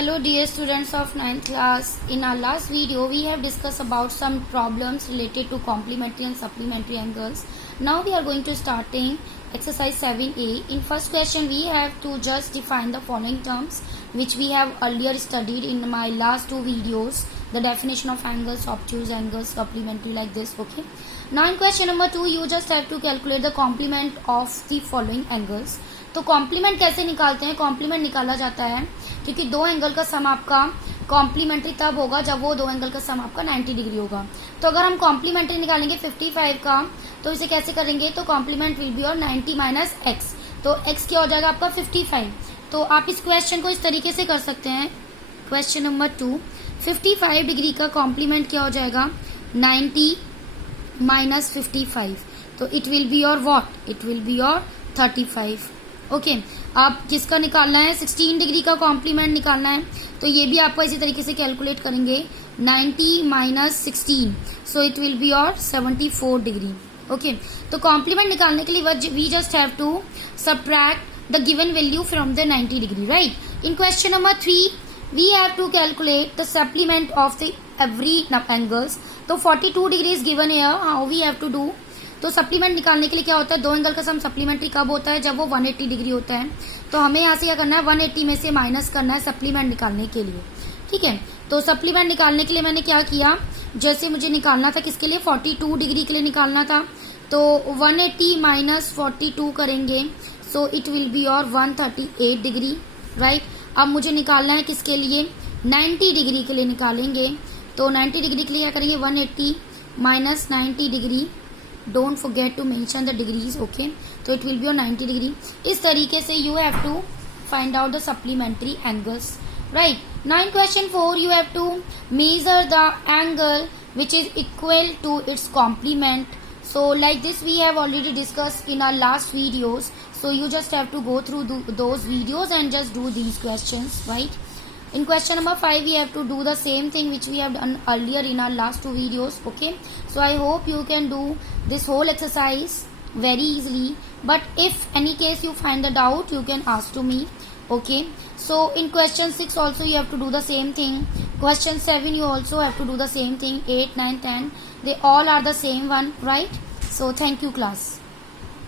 Hello dear students of 9th class. In our last video we have discussed about some problems related to complementary and supplementary angles. Now we are going to starting exercise 7a. In first question we have to just define the following terms which we have earlier studied in my last two videos. The definition of angles, obtuse angles, supplementary like this. Okay. Now in question number 2 you just have to calculate the complement of the following angles. तो complement कैसे निकालते हैं? Complement निकाला जाता है क्योंकि दो angle का सम आपका कॉम्प्लीमेंट्री तब होगा जब वो दो एंगल का सम आपका 90 डिग्री होगा. तो अगर हम कॉम्प्लीमेंट्री निकालेंगे 55 का तो इसे कैसे करेंगे? तो कॉम्प्लीमेंट विल बी और 90 माइनस एक्स. तो एक्स क्या हो जाएगा आपका 55. तो आप इस क्वेश्चन को इस तरीके से कर सकते हैं. क्वेश्चन नंबर 2, 55 डिग्री का कॉम्प्लीमेंट क्या हो जाएगा? 90 माइनस 55. तो इट विल बी और वॉट? इट विल बी और 35. ओके आप किसका निकालना है? 16 डिग्री का कॉम्प्लीमेंट निकालना है. तो ये भी आपको इसी तरीके से कैलकुलेट करेंगे. 90 minus 16 so it will be और 74 डिग्री. ओके तो कॉम्प्लीमेंट निकालने के लिए we just have to subtract the given value from the 90 degree. Right. In question number 3 we have to calculate the supplement of the every angles. तो 42 degree is given here. How we have to do? तो supplement निकालने के लिए क्या होता है? दो angle का सम सप्लीमेंट्री कब होता है? जब वो 180 डिग्री होता है. तो हमें यहाँ से क्या करना है? 180 में से माइनस करना है सप्लीमेंट निकालने के लिए. ठीक है. तो सप्लीमेंट निकालने के लिए मैंने क्या किया? जैसे मुझे निकालना था किसके लिए? 42 डिग्री के लिए निकालना था. तो 180 माइनस 42 करेंगे सो इट विल बी और 138 डिग्री. राइट. अब मुझे निकालना है किसके लिए? 90 डिग्री के लिए निकालेंगे. तो 90 डिग्री के लिए क्या करेंगे? 180 minus 90 degree. Don't forget to mention the degrees. Okay तो it will be on 90 degree. इस तरीके से you have to find out the supplementary angles. Right. Now in question 4 you have to measure the angle which is equal to its complement. So like this we have already discussed in our last videos. So you just have to go through those videos and just do these questions. Right. In question number 5 we have to do the same thing which we have done earlier in our last two videos. Okay so I hope you can do this whole exercise very easily, but if any case you find the doubt you can ask to me. Okay so in question 6 also you have to do the same thing. Question 7 you also have to do the same thing. 8, 9, 10 they all are the same one. Right. So thank you class.